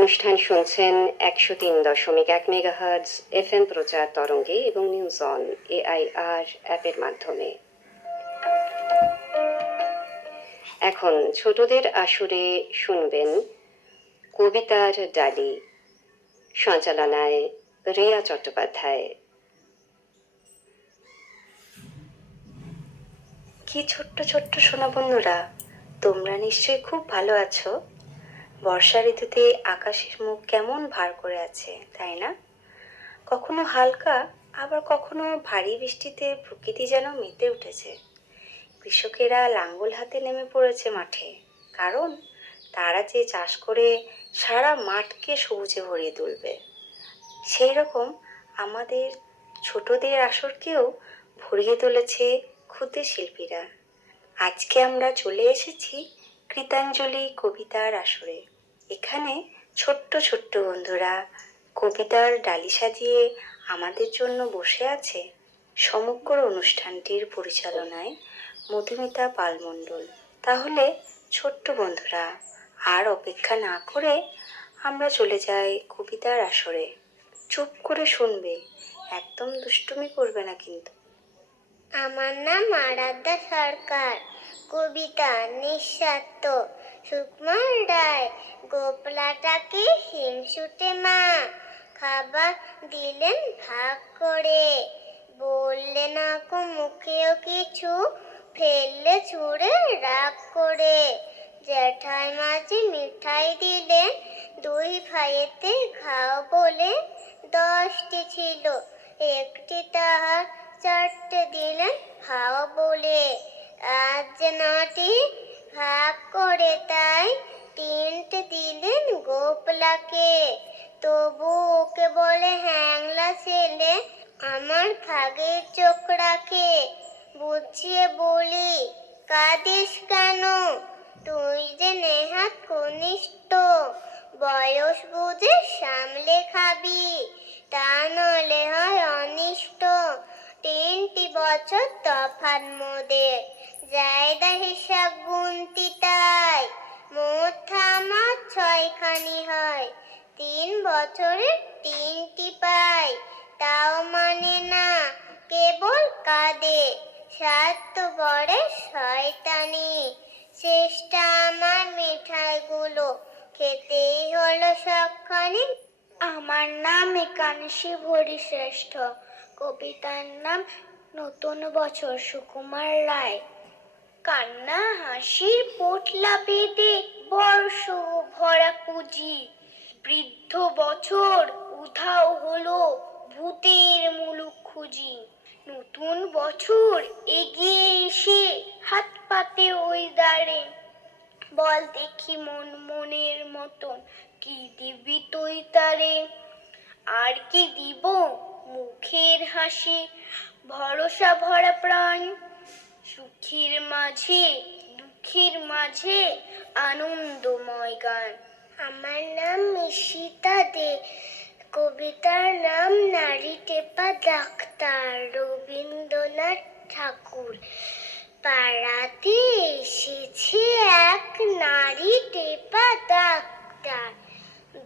অনুষ্ঠান শুনছেন 103.1 megahertz FM প্রচার তরঙ্গে এবং নিউজ অন AIR অ্যাপের মাধ্যমে। এখন ছোটদের আসরে শুনবেন কবিতার ডালি, সঞ্চালনায় রিয়া চট্টোপাধ্যায়। কি ছোট্ট ছোট্ট সোনা বন্ধুরা, তোমরা নিশ্চয়ই খুব ভালো আছো। বর্ষা ঋতুতে আকাশের মুখ কেমন ভার করে আছে, তাই না? কখনো হালকা, আবার কখনো ভারী বৃষ্টিতে প্রকৃতি যেন মেতে উঠেছে। কৃষকেরা লাঙ্গল হাতে নেমে পড়েছে মাঠে, কারণ তারা যে চাষ করে সারা মাঠকে সবুজে ভরিয়ে তুলবে। সেই রকম আমাদের ছোটদের আসরকেও ভরিয়ে তুলেছে ক্ষুদে শিল্পীরা। আজকে আমরা চলে এসেছি কৃতাঞ্জলি কবিতার আসরে। এখানে ছোট্ট ছোট্ট বন্ধুরা কবিতার ডালি সাজিয়ে আমাদের জন্য বসে আছে। সমগ্র অনুষ্ঠানটির পরিচালনায় মধুমিতা পাল মণ্ডল। তাহলে ছোট্ট বন্ধুরা, আর অপেক্ষা না করে আমরা চলে যাই কবিতার আসরে। চুপ করে শুনবে, একদম দুষ্টুমি করবে না কিন্তু। আমার নাম আরাধ্যা সরকার। কবিতা নিঃস্বার্থ। সুকুমার রায়। গোপলাটাকে হিংসুটে মা খাবার দিলেন ভাগ করে, বললে না কো মুখেও কিছু, ফেললে ছুঁড়ে রাগ করে। জ্যাঠাই মাঝে মিঠাই দিলেন, দুই ভাইয়েতে খাও বলে। 10টি ছিল, একটি তাহার, 4টে দিলেন খাও বলে। আজ যে 9টি ভাগ করে, তাই 3টে দিলেন গোপলাকে। তবু ওকে বলে হ্যাংলা ছেলে, আমার ভাগের চোখ রাখে। বুঝিয়ে বলি, কাঁদিস কেন, তুই যে নেহাত কনিষ্ঠ। বয়স বুঝে সামলে খাবি, তা নলে হয় অনিষ্ট। 3টি বছর তফাৎ মোদের, জায়দা হিসাব গুনতি তাই। মোট আমার 6খানি হয়, 3 বছরে 3টি পাই। তাও মানে না, কেবল কাঁদে, স্বার্থ বড়ে শয়তানি। চেষ্টা আমার মিঠাইগুলো, খেতেই হলো সবখানি। আমার নাম একাংশী ভরি শ্রেষ্ঠ। কবিতার নাম নতুন বছর, সুকুমার রায়। কান্না হাসির পোটলা বেঁধে বর্ষ ভরা পুঁজি, বৃদ্ধ বছর উধাও হলো ভূতের মুলুক খুঁজি। নতুন বছর এগিয়ে এসে হাত পাতে ওই দাঁড়ে, বল দেখি মন মনের মতন কি দিবি তুই তারে। আর কি দিব, মুখের হাসি, ভরসা ভরা প্রাণ। সুখের মাঝে দুঃখের মাঝে আনন্দময় গান। আমার নাম ঈশিতা দে। কবিতার নাম নারী টেপা ডাক্তার, রবীন্দ্রনাথ ঠাকুর। পাড়াতে এসেছে এক নারী টেপা ডাক্তার,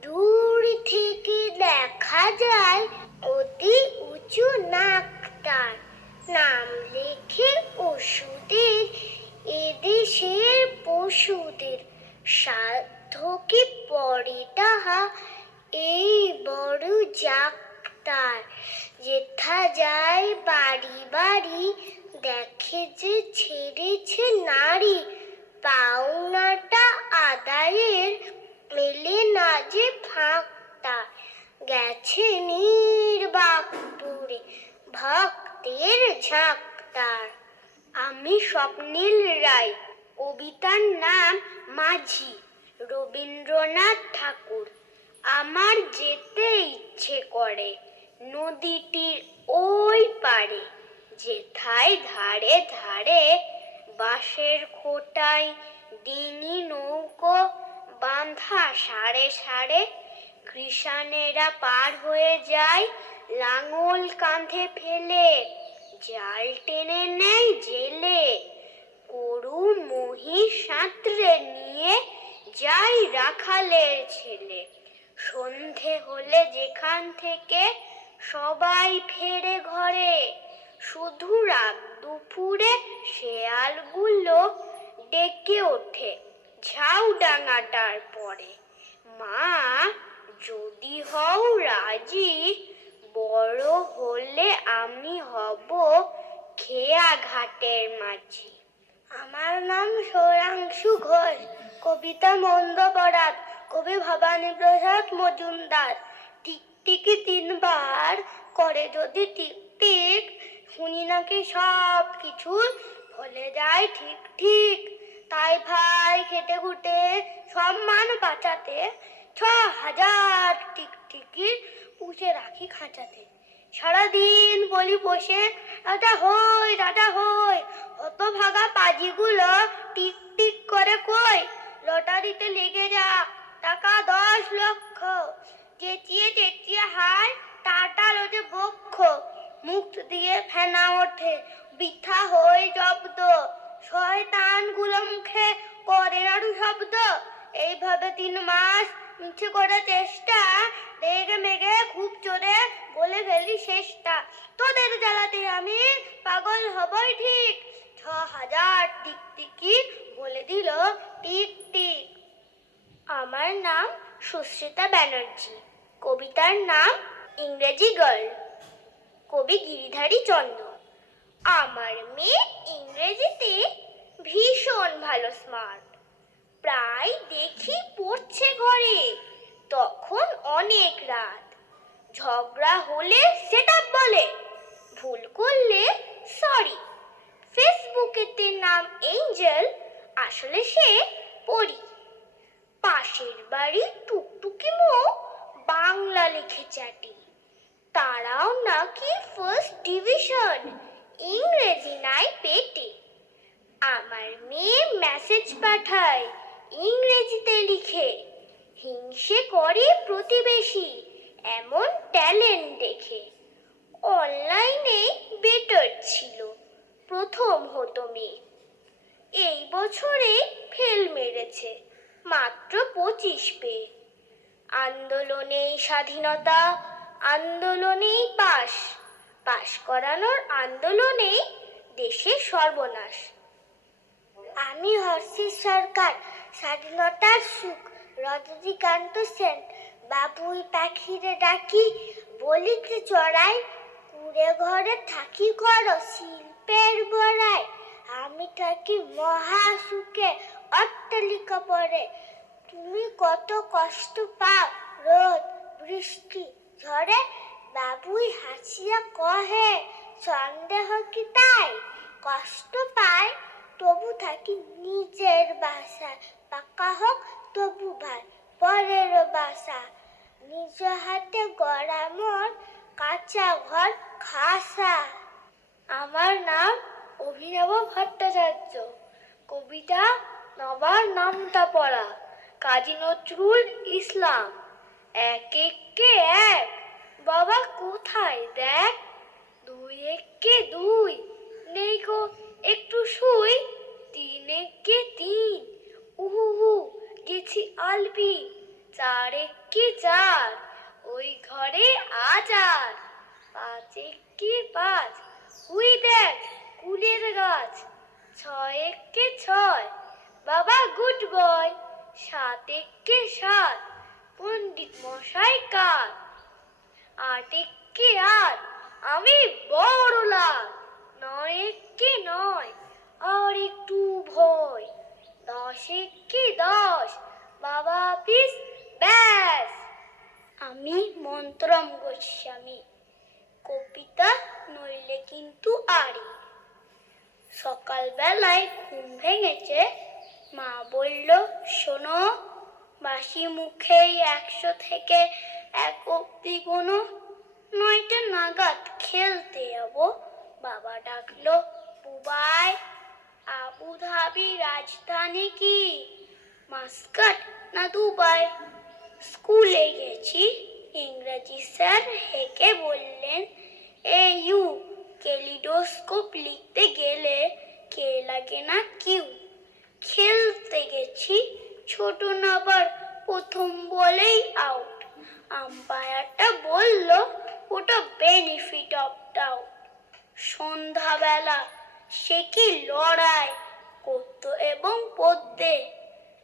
দূর থেকে দেখা যায় অতি উঁচু নাক তার। নাম লেখে ওষুধের, এদেশের পশুদের, সাধ্য কি পড়ে তাহা, এই বড় জাক তার। যেথা যায় বাড়ি বাড়ি, দেখে যে ছেড়েছে নারী, পাওনাটা আদায়ের মেলে না যে ফাঁক তার। গেছে নির্বাকপুরে, ভক্তের ঝাঁক তার। আমি স্বপ্নীল রায়। কবিতার নাম মাঝি, রবীন্দ্রনাথ ঠাকুর। আমার যেতে ইচ্ছে করে নদীটির ওই পারে, যেথায় ধারে ধারে বাঁশের খোটায় ডিঙি নৌকো বাঁধা সারে সারে। কৃষানেরা পার হয়ে যায় লাঙল কাঁধে ফেলে, জাল টেনে নেয় জেলে। গরু মহিষ সাঁতরে নিয়ে যায় রাখালের ছেলে, হলে যেখান থেকে সবাই ফেরে ঘরে, শুধু রাত দুপুরে শেয়ালগুলো ডেকে ওঠে ঝাউডাঙাটার পরে, মা যদি হও রাজি, বড় হলে আমি হব খেয়া ঘাটের মাঝি। আমার নাম সৌরাংশু ঘোষ, কবিতা মন্দ পড়াত, কবি ভবানী প্রসাদ মজুমদার। টিকটিকি তিনবার করে যদি টিকটিক, শুনি নাকি সব কিছু ভুলে যায় ঠিক ঠিক। তাই ভাই খেটে খুটে সম্মান বাঁচাতে ৬,০০০ টিকটিকি পুষে রাখি খাঁচাতে। সারাদিন বলি বসে রাজা হই রাজা হই, হতভাগা পাজিগুলো টিক টিক করে কই, লটারিতে লেগে যাক টাকা ১০ লক্ষ, চেঁচিয়ে চেঁচিয়ে হায় টাটা লোটে বক্ষ, মুখ দিয়ে ফেনা ওঠে বৃথা হয়ে জব্দ, শয়তানগুলো মুখে করে নাড়ু শব্দ। এইভাবে ৩ মাস মিছে করে চেষ্টা, রেগে মেগে খুব জোরে বলে ফেলি শেষটা, তোদের জ্বালাতে আমি পাগল হবই ঠিক। ৬,০০০ টিকটিকি বলে দিল টিক টিক। আমার নাম সুস্মিতা ব্যানার্জি, কবিতার নাম ইংরেজি গার্ল, কবি গিরিধারী চন্দ্র। আমার মেয়ে ইংরেজিতে ভীষণ ভালো স্মার্ট, প্রায় দেখি পড়ছে ঘরে, তখন অনেক রাত। ঝগড়া হলে সেটা বলে, ভুল করলে সরি। ফেসবুকেতে নাম এঞ্জেল, আসলে সে পড়ি। পাশের বাড়ি টুকটুকি মো বাংলা লিখে চ্যাটি, তারাও নাকি ফার্স্ট ডিভিশন, ইংরেজি নাই পেটে। আমার মেয়ে মেসেজ পাঠায় ইংরেজিতে লিখে, হিংসে করে প্রতিবেশী এমন ট্যালেন্ট দেখে। অনলাইনে বেটার ছিল, প্রথম হতো মেয়ে, এই বছরে ফেল মেরেছে মাত্র ২৫ পেয়ে। আন্দোলনেই স্বাধীনতা, আন্দোলনেই পাশ, পাশ করানোর আন্দোলনেই দেশের সর্বনাশ। আমি হর্ষি সরকার, স্বাধীনতার সুখ, রজনীকান্ত সেন, বাবুই পাখিরে ডাকি, বলিতে চড়াই, কুড়ে ঘরে থাকি করো শিল্পের বড়াই। আমি থাকি মহা সুখে অট্টালিকা পরে, তুমি কত কষ্ট পাও রোদ বৃষ্টি ঝড়ে। বাবুই হাসিয়া কহে, সন্দেহ কি তাই, কষ্ট পায় তবু থাকি নিজের বাসায়, পাকা হোক তবু ভাই পরের বাসা, নিজ হাতে গড়া মোর কাঁচা ঘর খাসা। আমার নাম অভিনব ভট্টাচার্য, কবিতা নবার নামটা পড়া, কাজী নজরুল ইসলাম। এক একে এক, বাবা কোথায় দেখ, ২ একে ২, নেই গো একটু শুই, ৩ একে ৩, উহু গেছি আলবি, ৪ একে ৪, ওই ঘরে আচার, ৫ একে ৫, উই দেখ কুলের গাছ, ৬ একে ৬, বাবা গুড বয়, ৭ একে ৭, পণ্ডিত মশাই কার, ৮ একে ৮, আমি বড় লাল, ৯ একে ৯, আর একটু ভয়, ১০ একে ১০, বাবা পিস ব্যাস। আমি মন্ত্রম গোস্বামী, কবিতা নইলে কিন্তু আড়ি। সকালবেলায় ঘুম ভেঙেছে, মা বলল শোনো, বাসি মুখেই ১০০ থেকে ১ অব্দি গোনো, ৯টা নাগাদ খেলতে যাবো। বাবা ডাকলো বুবাই, আবুধাবি রাজধানী কি, মাস্কাট না দুবাই। স্কুলে গেছি, ইংরেজি স্যার হেঁকে বললেন ইউ, কেলিডোস্কোপ লিখতে গেলে কে লাগে না কিউ। খেলতে গেছি, ছোট নাবার প্রথম বলেই আউট, আম্পায়ার ওটা বেনিফিট অফ ডাউট। সন্ধ্যাবেলা সে কি লড়াই করতো এবং পদ্মে,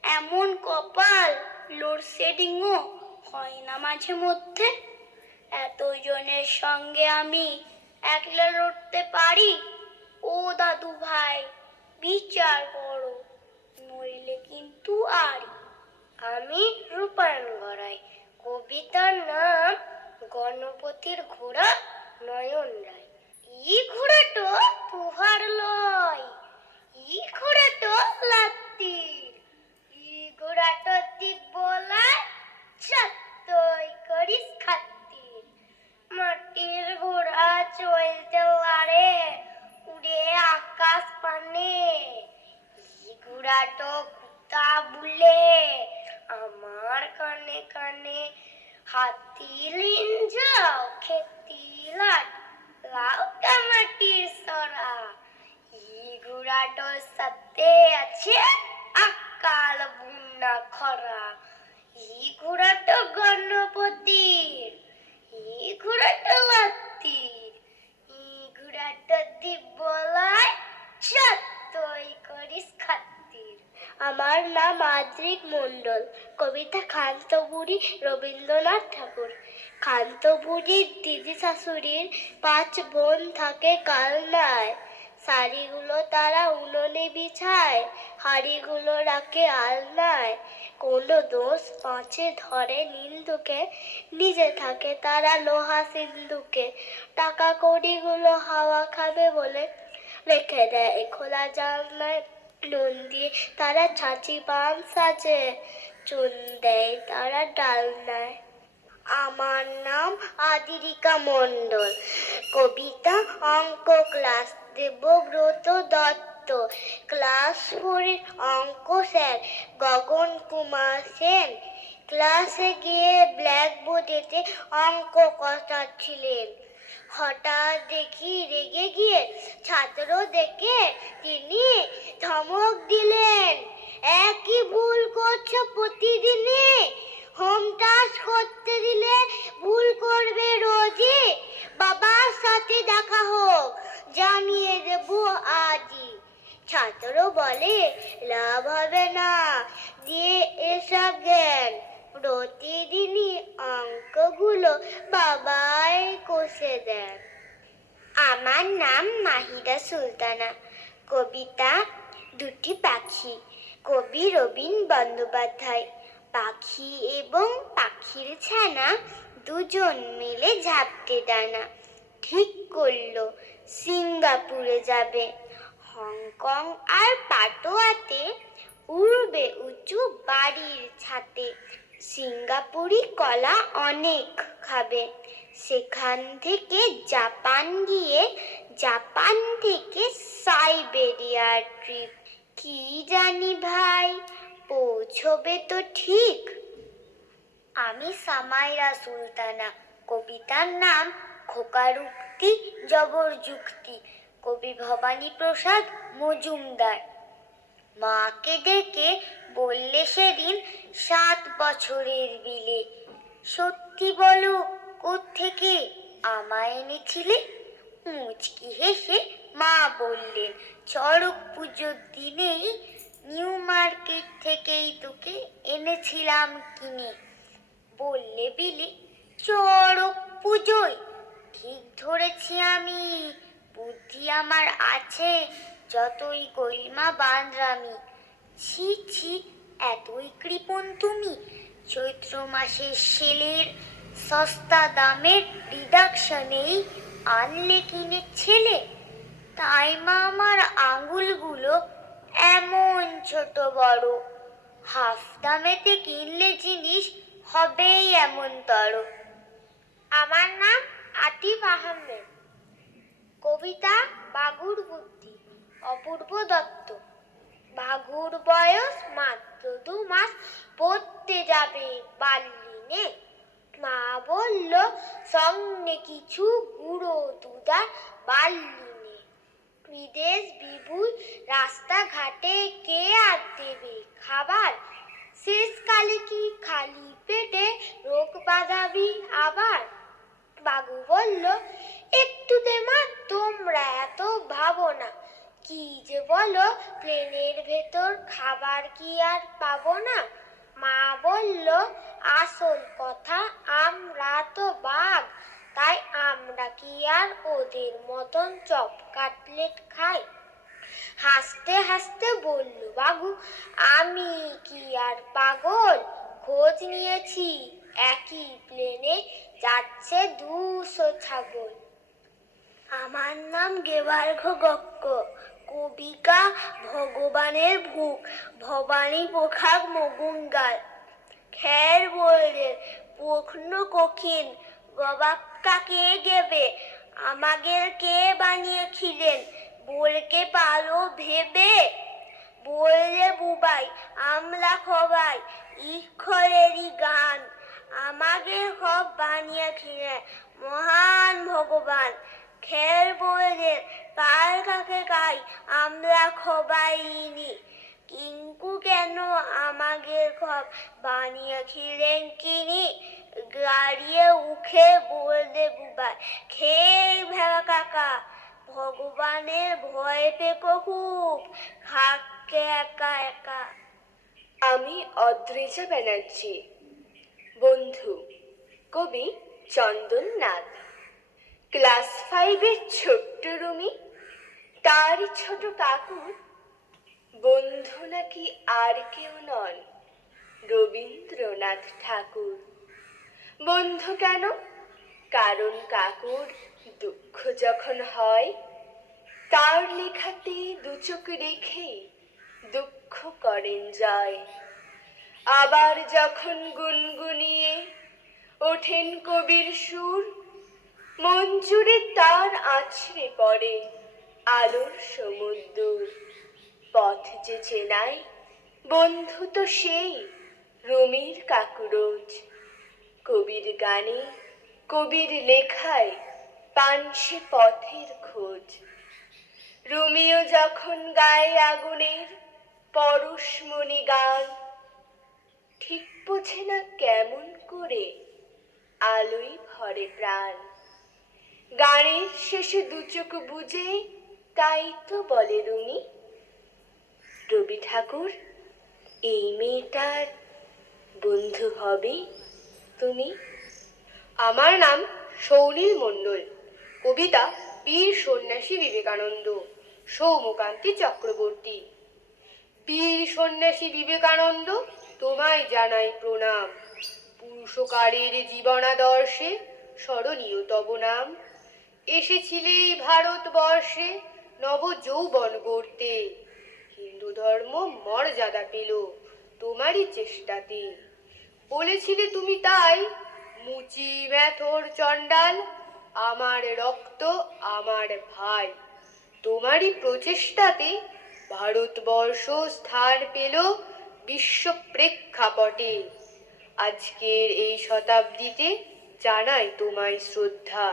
এমন কপাল লোডশেডিংও হয় না মাঝে মধ্যে। এতজনের সঙ্গে আমি একলা লড়তে পারি? ও দাদু ভাই, বিচার করো, নইলে কিন্তু আর। আমি রূপায়ণ গড়াই। কবিতার নাম গণপতির ঘোড়া নয়ন রায়। ই ঘোড়াটো তুহার লয়, ই ঘোড়াটো লাত্তির, ই ঘোড়াটো দিব্যলায় চাত্তই করিস খাত্তির। মাটির ঘোড়া চলতে লারে, উড়ে আকাশ পানে, ই ঘোড়াটো কুতা বুলে আমার কানে কানে। হাতি লিঞ্জাও খেতি লাট লাউ টমাটির সরা, ই ঘোড়াটোর সাথে আছে আকাল বুনা খরা। ই ঘোড়াটো গণপতির, ই ঘোড়াটো লাত্তির, ই ঘোড়াটো দিব্যলায় চাত্তই করিস খাত্তির। আমার নাম আদ্রিক মণ্ডল। কবিতা খান্তবুড়ি রবীন্দ্রনাথ ঠাকুর। খান্তবুড়ির দিদি শাশুড়ির 5 বোন থাকে কালনায়। শাড়িগুলো তারা উনুনে বিছায়, হাড়িগুলো রাখে আলনায়। কোনো দোষ পাঁচে ধরে নিন্দুকে, নিজে থাকে তারা লোহা সিন্ধুকে। টাকা কড়িগুলো হাওয়া খাবে বলে রেখে দেয় খোলা জানলায়। নুন দিয়ে তারা ছাঁচি পান সাজে, চুন দেয় তারা ডালনায়। আমার নাম আদিরিকা মণ্ডল। কবিতা অঙ্ক ক্লাস দেবব্রত দত্ত। ক্লাস 4-এর অঙ্ক স্যার গগন কুমার সেন। ক্লাসে গিয়ে ব্ল্যাকবোর্ডেতে অঙ্ক কষাচ্ছিলেন। হঠাৎ দেখি রেগে গিয়ে ছাত্র দেখে তিনি ধমক দিলেন, একই ভুল করছো প্রতিদিনই, হোম টাস্ক করতে দিলে ভুল করবে রোজই। বাবার সাথে দেখা হোক, জানিয়ে দেব আজই। ছাত্র বলে, লাভ হবে না দিয়ে এসব জ্ঞান, প্রতিদিনই অঙ্কগুলো বাবাই কষে দেন। আমার নাম মাহিদা সুলতানা। কবিতা দুটি পাখি। কবি রবীন বন্দ্যোপাধ্যায়। পাখি এবং পাখির ছানা দুজন মিলে ঝাপটে ডানা, ঠিক করলো সিঙ্গাপুরে যাবে। হংকং আর পাটোয়াতে উড়বে উঁচু বাড়ির ছাতে। সিঙ্গাপুরি কলা অনেক খাবে, সেখান থেকে জাপান গিয়ে জাপান থেকে সাইবেরিয়ার ট্রিপ। কি জানি ভাই, পৌঁছবে তো ঠিক। আমি সামাইরা সুলতানা। কবিতার নাম খোকার উক্তি জবর যুক্তি। কবি ভবানী প্রসাদ মজুমদার। মাকে ডেকে বললে সেদিন 7 বছরের বিলে, সত্যি বলো কোত্থেকে আমায় এনেছিলে? মুচকি হেসে মা বললেন, চড়ক পুজোর দিনেই নিউ মার্কেট থেকেই তোকে এনেছিলাম কিনে। বললে বিলি, চড়ক পুজোয়? ঠিক ধরেছি আমি, বুদ্ধি আমার আছে যতই গরিমা বাঁধরামি। ছি ছি, এতই কৃপণ তুমি? চৈত্র মাসের সেলের সস্তা দামের রিডাকশনেই আনলে কিনে ছেলে। তাই মা আমার আঙুলগুলো এমন ছোট বড়, হাফ দামেতে কিনলে জিনিস হবেই এমন তর। আমার নাম আতিফ আহমেদ। কবিতা বাঘুর বুদ্ধি। অপূর্ব দত্ত। বাঘুর বয়স মাত্র 2 মাস, পড়তে যাবে বার্লিনে। মা বলল, সঙ্গে কিছু গুঁড়ো দুধ বার্লিনে। বিদেশ বিভুঁই রাস্তাঘাটে কে আর দেবে খাবার, শেষকালে কি খালি পেটে রোগ বাঁধাবি আবার। বাবু বলল, একটুতে মা তোমরা এত ভাবো না। কি যে বলো, প্লেনের ভেতর খাবার কি আর পাবো না? মা বলল, আসল কথা আমরা তো বাঘ, তাই আমরা কি আর ওদের মতন চপ কাটলেট খাই? হাসতে হাসতে বলল বাবু, আমি কি আর পাগল? খোঁজ নিয়েছি, একই প্লেনে যাচ্ছে 200 ছাগল। আমার নাম গেবার্ঘ গক্ক, কবিকা ভগবানের ভুক, ভবানী পোখাক মগুঙ্গাল। খের বললেন পূর্ণ কঠিন, গবাক্কা কে গেবে, আমাদের কে বানিয়েছিলেন, বলকে পারো ভেবে? বললে বুবাই, আমরা সবাই ঈশ্বরেরই গান, আমাদের সব বানিয়েছিলেন মহান ভগবান। খের বললেন কার কাছে গাই, আমরা সবাই ঋণী, কিন্তু কেন আমাদের সব বানিয়েছিলেন তিনি? গাড়িয়ে উঠে বললে বুবাই, খেয়ে ভেড়া কাকা, ভগবানের ভয় পেকো খুব, থাকে একা একা। আমি অদ্রিজা ব্যানার্জি। বন্ধু, কবি চন্দন নাথ। ক্লাস 5-এর ছোট্ট রুমি, তার ছোট কাকুর বন্ধু নাকি আর কেউ নন, রবীন্দ্রনাথ ঠাকুর। বন্ধু কেন? কারণ কাকুর দুঃখ যখন হয়, তার লেখাতে দুচোখ রেখেই দুঃখ করেন জয়। আবার যখন গুনগুনিয়ে ওঠেন কবির সুর, মন জুড়ে তার আছড়ে পড়ে আলোর সমুদ্র। পথ যে চেনায় বন্ধু তো সেই রুমির কাকুরোজ। কবির গানে কবির লেখায় পান সে পথের খোঁজ। রুমিও যখন গায়ে আগুনের পরশমণি গান, ঠিক বোঝে না কেমন করে আলোয় ভরে প্রাণ। গানের শেষে দুচোখ বুঝে তাই তো বলে রুমি, রবি ঠাকুর এই মেয়েটার বন্ধু হবে তুমি। আমার নাম সৌনীল মণ্ডল। কবিতা বীর সন্ন্যাসী বিবেকানন্দ, সৌমকান্তি চক্রবর্তী। বীর সন্ন্যাসী বিবেকানন্দ, তোমায় জানাই প্রণাম। পুরুষকারের জীবনাদর্শে স্মরণীয় তব নাম। এসেছিলে এই ভারতবর্ষে নব যৌবন গড়তে, হিন্দু ধর্ম মর্যাদা পেল তোমারই চেষ্টাতে। বলেছিলে তুমি তাই, মুচি ম্যাথর চণ্ডাল, আমার রক্ত আমার ভাই। তোমারই প্রচেষ্টাতে ভারতবর্ষ স্থান পেল বিশ্ব প্রেক্ষাপটে। আজকের এই শতাব্দীতে জানাই তোমায় শ্রদ্ধা,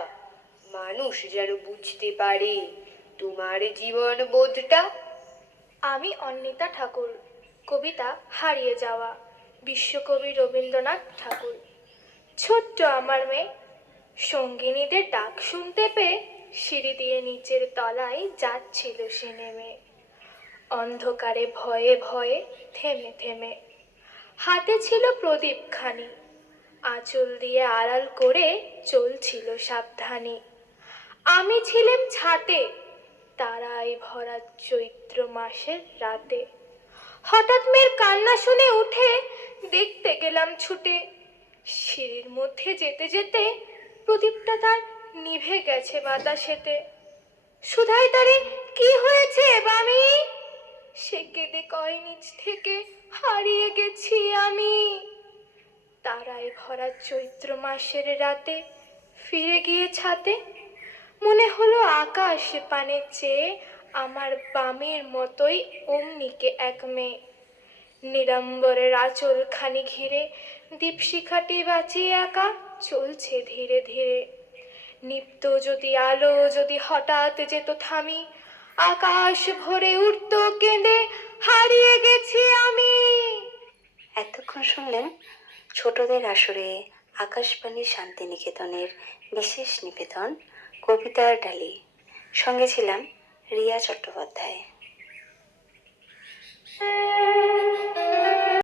মানুষ যেন বুঝতে পারে তোমার জীবন বোধটা। আমি অন্বিতা ঠাকুর। কবিতা হারিয়ে যাওয়া, বিশ্বকবি রবীন্দ্রনাথ ঠাকুর। ছোট্ট আমার মেয়ে, সঙ্গিনীদের ডাক শুনতে পেয়ে সিঁড়ি দিয়ে নিচের তলায় যাচ্ছিল সে নেমে। অন্ধকারে ভয়ে ভয়ে থেমে থেমে, হাতে ছিল প্রদীপখানি, আঁচল দিয়ে আড়াল করে চলছিল সাবধানে। আমি ছিলাম ছাতে, তারাই ভরা চৈত্র মাসের রাতে। হঠাৎ মেয়ের কান্না শুনে উঠে দেখতে গেলাম ছুটে। সিঁড়ির মধ্যে যেতে যেতে প্রদীপটা তার নিভে গেছে বাতাসেতে। সুধাই তারে কি হয়েছে বামি, সে কেঁদে কয় নিজ থেকে হারিয়ে গেছি আমি। তারাই ভরা চৈত্র মাসের রাতে ফিরে গিয়ে ছাতে, মনে হলো আকাশ পানে চেয়ে আমার বামের মতোই অমনিকে এক মেয়ে। নিরাম্বরের আঁচল খানি ঘিরে দীপশিখাটি বাঁচিয়ে একা চলছে ধীরে ধীরে। নিপ্ত যদি আলো যদি হঠাৎ যেত থামি, আকাশ ভরে উঠত কেঁদে হারিয়ে গেছি আমি। এতক্ষণ শুনলেন ছোটদের আসরে আকাশবাণী শান্তিনিকেতনের বিশেষ নিবেদন কবিতার ডালি। সঙ্গে ছিলাম রিয়া চট্টোপাধ্যায়।